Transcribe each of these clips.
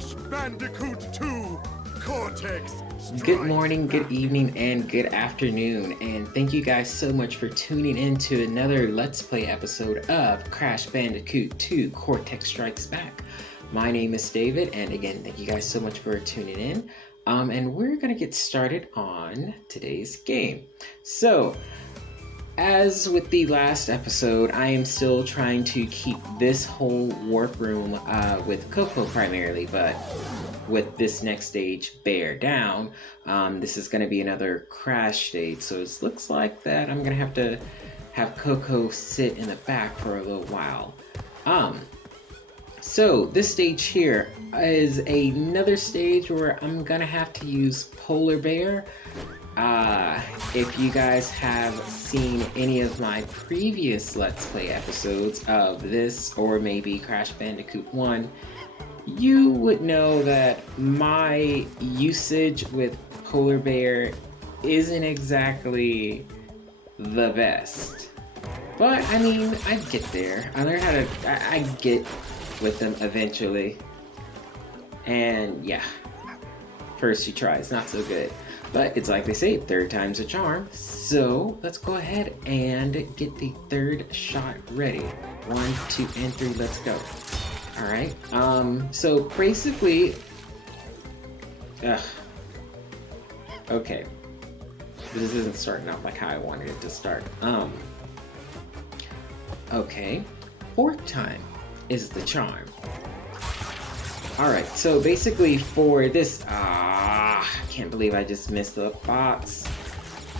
Crash Bandicoot 2 Cortex Strikes Good morning, Back. good evening, and good afternoon, and thank you guys so much for tuning in to another Let's Play episode of Crash Bandicoot 2 Cortex Strikes Back. My name is David, and again, thank you guys so much for tuning in. And we're gonna get started on today's game. So, as with the last episode, I am still trying to keep this whole warp room with Coco primarily, but with this next stage, Bear Down, this is going to be another crash stage, so it looks like that I'm going to have Coco sit in the back for a little while. So this stage here is another stage where I'm going to have to use Polar Bear. If you guys have seen any of my previous Let's Play episodes of this, or maybe Crash Bandicoot 1, you would know that my usage with Polar Bear isn't exactly the best. But, I mean, I get there. I learn how to... I get with them eventually. And, yeah. First you try, it's not so good. But it's like they say, third time's a charm. So let's go ahead and get the third shot ready. 1, 2, and 3, let's go. Alright, so basically... okay. This isn't starting off like how I wanted it to start. Okay. Fourth time is the charm. Alright, so basically for this... I can't believe I just missed the box.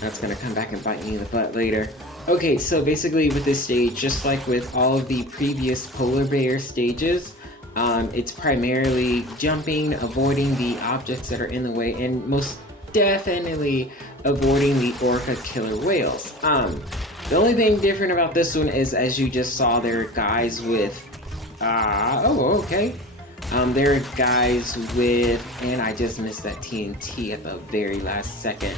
That's gonna come back and bite me in the butt later. Okay, so basically with this stage, just like with all of the previous Polar Bear stages, it's primarily jumping, avoiding the objects that are in the way, and most definitely avoiding the orca killer whales. The only thing different about this one is, as you just saw, there are guys with... there are guys with... And I just missed that TNT at the very last second.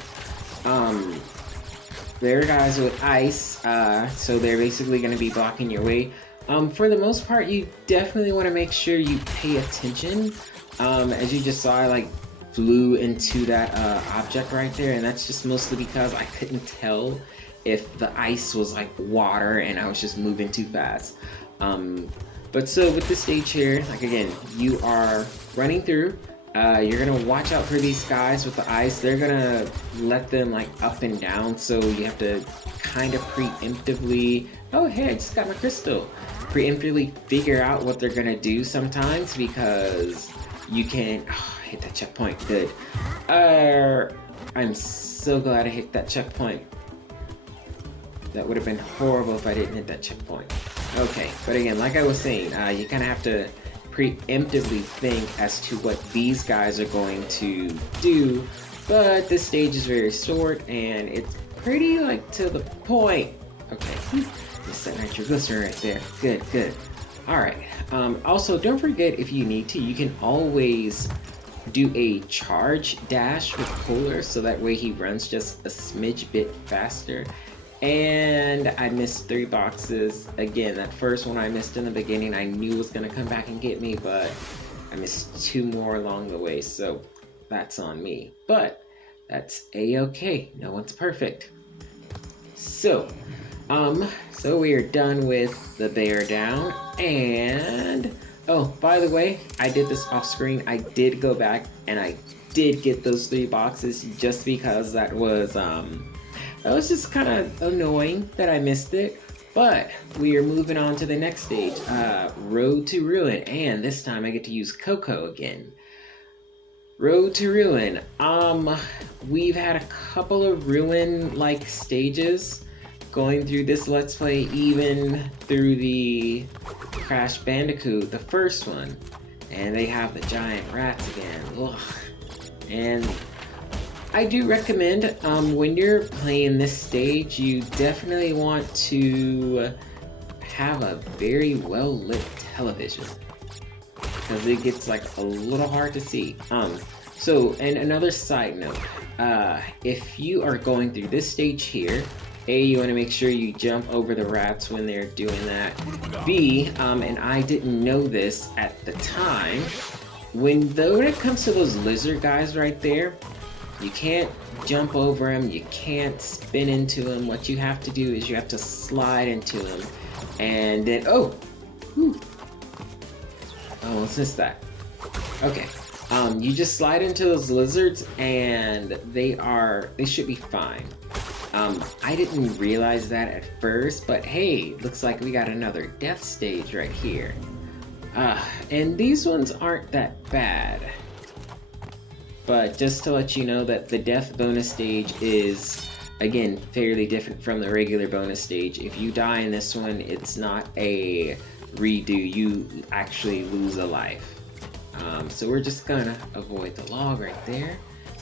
There are guys with ice, so they're basically going to be blocking your way. For the most part, you definitely want to make sure you pay attention. As you just saw, I flew into that object right there, and that's just mostly because I couldn't tell if the ice was like water and I was just moving too fast. But so with this stage here, again, you are running through. You're gonna watch out for these guys with the ice. They're gonna let them up and down, so you have to kind of preemptively... Oh hey, I just got my crystal. Preemptively figure out what they're gonna do sometimes, because you can... hit that checkpoint, good. I'm so glad I hit that checkpoint. That would have been horrible if I didn't hit that checkpoint. Okay, but again, like I was saying, you kind of have to preemptively think as to what these guys are going to do, but this stage is very short and it's pretty to the point. Okay, just set nitroglycerin right there. Good, good. Alright, also don't forget, if you need to, you can always do a charge dash with Polar, so that way he runs just a smidge bit faster. And I missed 3 boxes. Again, that first one I missed in the beginning, I knew was going to come back and get me, but I missed 2 more along the way, so that's on me. But that's a-okay. No one's perfect. So we are done with the Bear Down, and... Oh, by the way, I did this off screen. I did go back, and I did get those 3 boxes just because that was just kind of annoying that I missed it. But we are moving on to the next stage, Road to Ruin, and this time I get to use Coco again. Road to Ruin. We've had a couple of Ruin-like stages going through this Let's Play, even through the Crash Bandicoot, the first one. And they have the giant rats again. Ugh. And I do recommend, when you're playing this stage, you definitely want to have a very well lit television, because it gets a little hard to see. So, and another side note, if you are going through this stage here, A, you want to make sure you jump over the rats when they're doing that. B, and I didn't know this at the time, when it comes to those lizard guys right there, you can't jump over them, you can't spin into them. What you have to do is you have to slide into them, and then what's that? Okay, you just slide into those lizards, and they should be fine. I didn't realize that at first, but hey, looks like we got another death stage right here. And these ones aren't that bad. But just to let you know that the death bonus stage is, again, fairly different from the regular bonus stage. If you die in this one, it's not a redo, you actually lose a life. So we're just gonna avoid the log right there.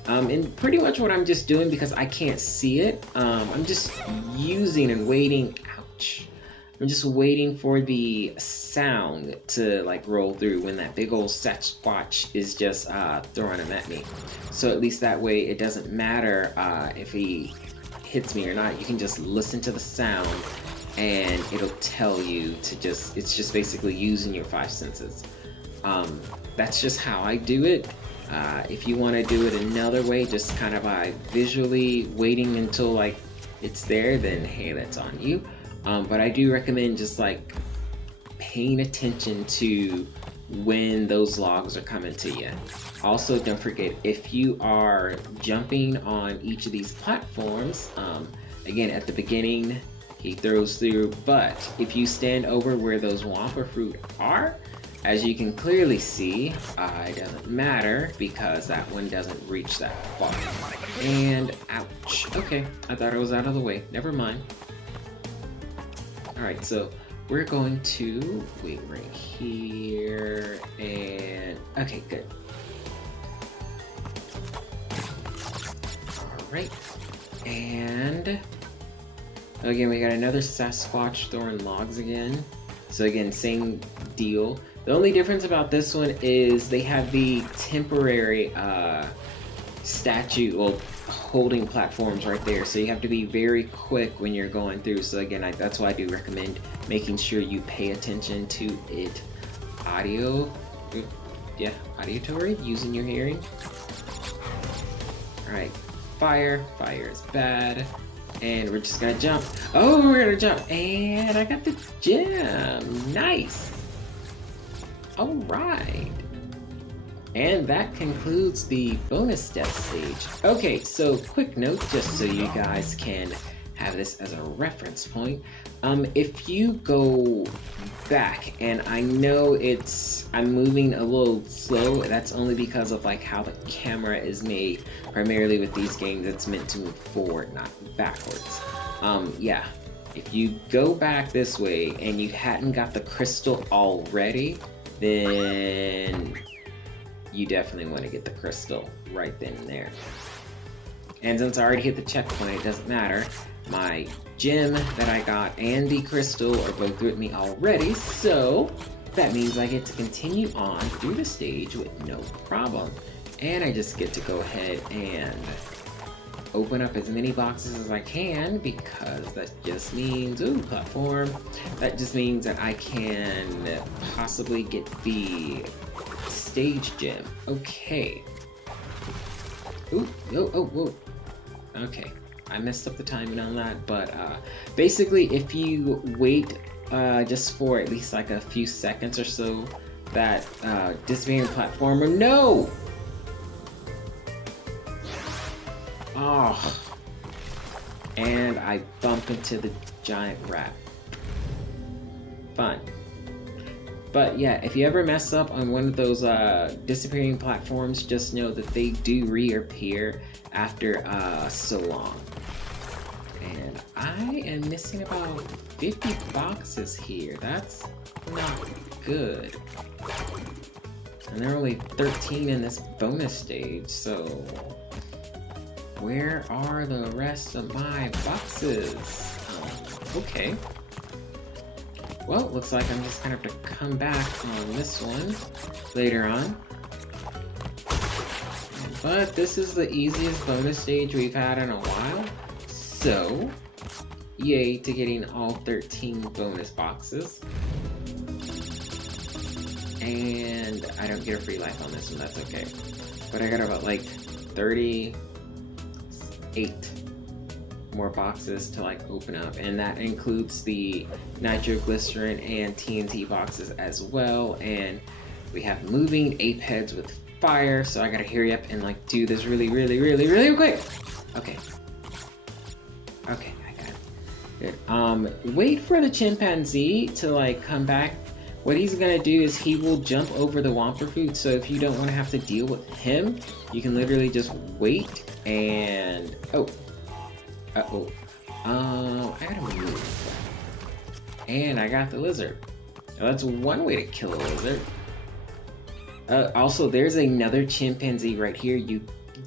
And pretty much what I'm just doing, because I can't see it, I'm just using and waiting, ouch. I'm just waiting for the sound to like roll through when that big old Sasquatch is just throwing them at me. So at least that way it doesn't matter if he hits me or not. You can just listen to the sound and it'll tell you to it's just basically using your 5 senses. That's just how I do it. If you want to do it another way, just kind of by visually waiting until like it's there, then hey, that's on you. But I do recommend just like paying attention to when those logs are coming to you. Also, don't forget, if you are jumping on each of these platforms, again, at the beginning, he throws through, but if you stand over where those Wampa fruit are, as you can clearly see, it doesn't matter because that one doesn't reach that far. And ouch. Okay, I thought it was out of the way. Never mind. Alright, so we're going to wait right here and okay, good. Alright, and again, we got another Sasquatch throwing logs again. So again, same deal. The only difference about this one is they have the temporary statue, well, holding platforms right there, so you have to be very quick when you're going through. So again, that's why I do recommend making sure you pay attention to it. Auditory, using your hearing. Alright, fire is bad, and we're just gonna jump. Oh, we're gonna jump, and I got the gem. Nice. All right. And that concludes the bonus death stage. Okay, so quick note, just so you guys can have this as a reference point. If you go back, and I know I'm moving a little slow, that's only because of like how the camera is made. Primarily with these games, it's meant to move forward, not backwards. Yeah, if you go back this way and you hadn't got the crystal already, then you definitely want to get the crystal right then and there. And since I already hit the checkpoint, it doesn't matter. My gem that I got and the crystal are both with me already, so that means I get to continue on through the stage with no problem. And I just get to go ahead and open up as many boxes as I can, because that just means, ooh, platform. That just means that I can possibly get the stage gem. Okay. Ooh, whoa. Okay, I messed up the timing on that, but basically if you wait just for at least like a few seconds or so, that disappearing platformer, no! Oh, and I bump into the giant rat. Fun. But yeah, if you ever mess up on one of those disappearing platforms, just know that they do reappear after so long. And I am missing about 50 boxes here. That's not good. And there are only 13 in this bonus stage, so where are the rest of my boxes? Okay. Well, looks like I'm just gonna have to come back on this one later on. But this is the easiest bonus stage we've had in a while. So, yay to getting all 13 bonus boxes. And I don't get a free life on this one, that's okay. But I got about like 38 more boxes to like open up, and that includes the nitroglycerin and TNT boxes as well. And we have moving ape heads with fire, so I gotta hurry up and like do this really quick. Okay, I got it. Good. Wait for the chimpanzee to like come back. What he's gonna do is he will jump over the Whomper food, so if you don't want to have to deal with him, you can literally just wait and I gotta move. And I got the lizard. Now, that's one way to kill a lizard. Also, there's another chimpanzee right here. You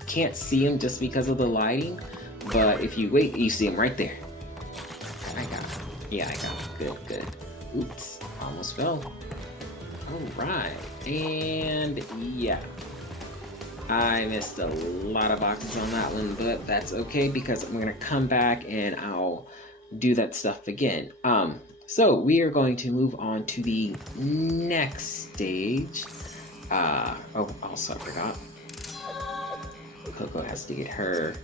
can't see him just because of the lighting, but if you wait, you see him right there. I got him. Yeah, I got him. Good. Oops, almost fell. Alright, and yeah. I missed a lot of boxes on that one, but that's okay because I'm gonna come back and I'll do that stuff again. So we are going to move on to the next stage. Also I forgot. Coco has to get her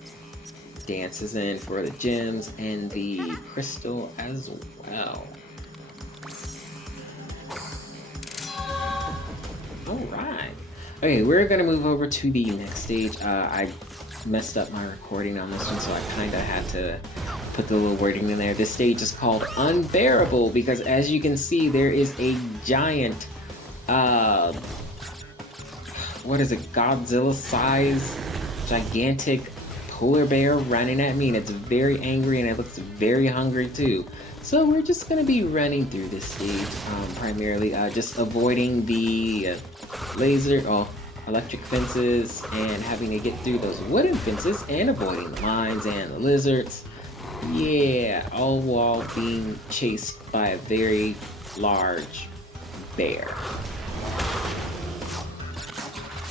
dances in for the gems and the crystal as well. Alright. Okay, we're gonna move over to the next stage. I messed up my recording on this one, so I kinda had to put the little wording in there. This stage is called Unbearable because as you can see, there is a giant, what is it, Godzilla-sized, gigantic polar bear running at me, and it's very angry and it looks very hungry too. So we're just gonna be running through this stage, primarily just avoiding the electric fences and having to get through those wooden fences and avoiding the mines and the lizards. Yeah, all while being chased by a very large bear.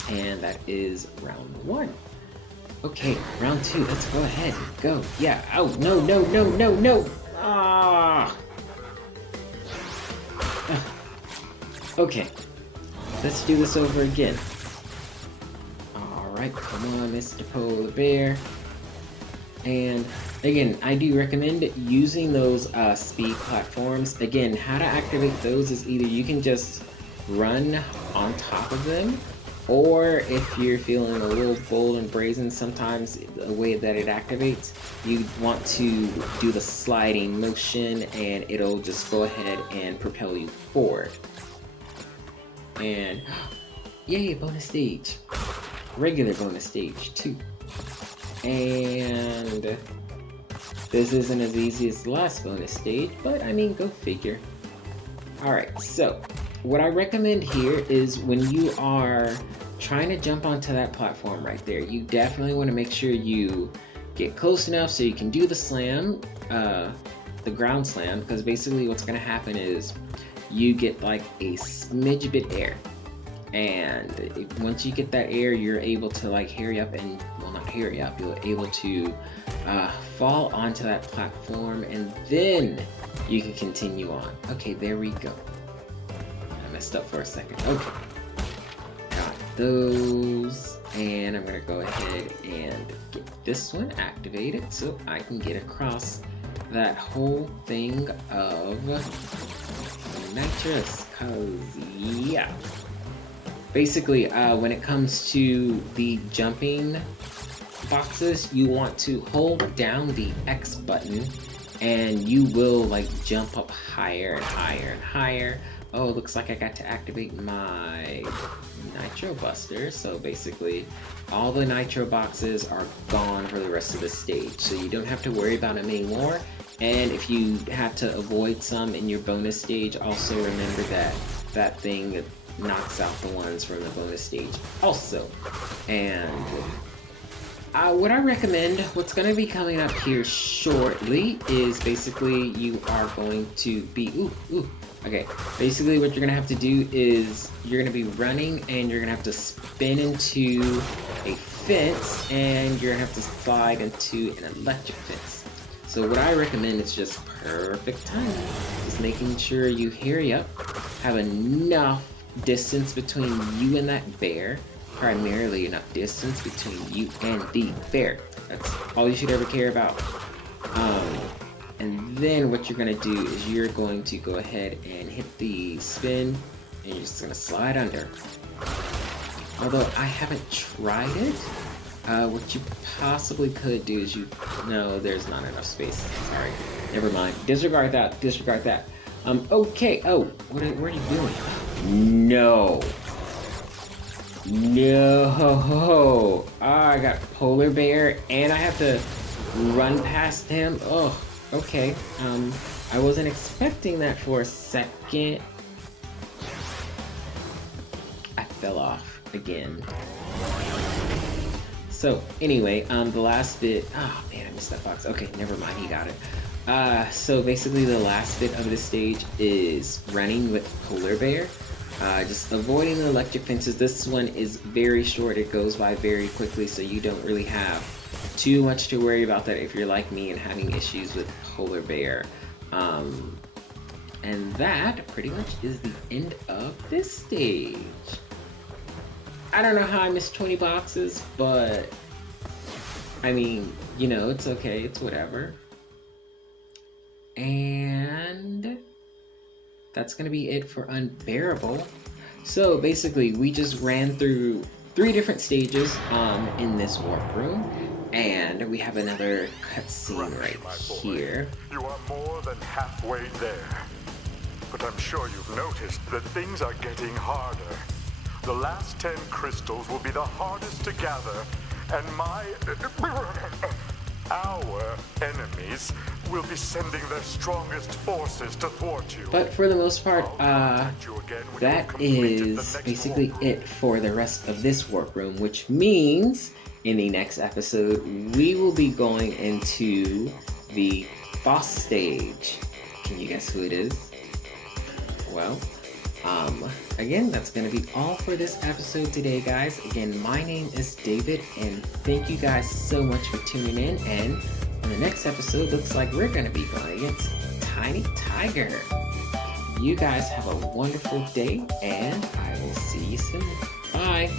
And that is round 1. Okay, round 2, let's go ahead. Go. Yeah. Oh, no. Ah. Okay. Let's do this over again. Alright, come on, Mr. Polar Bear. And again, I do recommend using those speed platforms. Again, how to activate those is either you can just run on top of them, or if you're feeling a little bold and brazen, sometimes the way that it activates, you want to do the sliding motion and it'll just go ahead and propel you forward. And yay, bonus stage. Regular bonus stage too. And this isn't as easy as the last bonus stage, but I mean, go figure. Alright, so what I recommend here is when you are trying to jump onto that platform right there, you definitely want to make sure you get close enough so you can do the slam, the ground slam, because basically what's going to happen is you get like a smidge bit air, and once you get that air, you're able to like hurry up and, well, not hurry up, you're able to fall onto that platform, and then you can continue on. Okay, there we go. I messed up for a second. Okay, got those, and I'm gonna go ahead and get this one activated so I can get across that whole thing of nitrous, cause yeah. Basically, when it comes to the jumping boxes, you want to hold down the X button and you will like jump up higher and higher and higher. Oh, it looks like I got to activate my Nitro Buster. So basically, all the Nitro boxes are gone for the rest of the stage. So you don't have to worry about them anymore. And if you have to avoid some in your bonus stage, also remember that that thing knocks out the ones from the bonus stage also. And what I recommend, what's going to be coming up here shortly, is basically you are going to be, okay, basically what you're going to have to do is you're going to be running and you're going to have to spin into a fence and you're going to have to slide into an electric fence. So what I recommend is just perfect timing, just making sure you hurry up, have enough distance between you and that bear. Primarily enough distance between you and the bear. That's all you should ever care about. And then what you're gonna do is you're going to go ahead and hit the spin, and you're just gonna slide under. Although I haven't tried it, what you possibly could do is no, there's not enough space. Sorry, never mind. Disregard that. Disregard that. Okay. Oh, what are you doing? No. No. I got polar bear, and I have to run past him. Oh, okay. I wasn't expecting that for a second. I fell off again. So anyway, the last bit. Oh man, I missed that box. Okay, never mind. He got it. So basically, the last bit of the stage is running with polar bear. Just avoiding the electric fences. This one is very short. It goes by very quickly, so you don't really have too much to worry about that if you're like me and having issues with polar bear. And that pretty much is the end of this stage. I don't know how I missed 20 boxes, but I mean, you know, it's okay. It's whatever. And that's gonna be it for Unbearable. So basically, we just ran through 3 different stages in this warp room, and we have another cutscene right here. You are more than halfway there. But I'm sure you've noticed that things are getting harder. The last 10 crystals will be the hardest to gather, and our enemies will be sending their strongest forces to thwart you. But for the most part, that is basically it for the rest of this warp room, which means in the next episode, we will be going into the boss stage. Can you guess who it is? Well, again, that's going to be all for this episode today, guys. Again, my name is David, and thank you guys so much for tuning in. And on the next episode, looks like we're going to be going against Tiny Tiger. You guys have a wonderful day, and I will see you soon. Bye.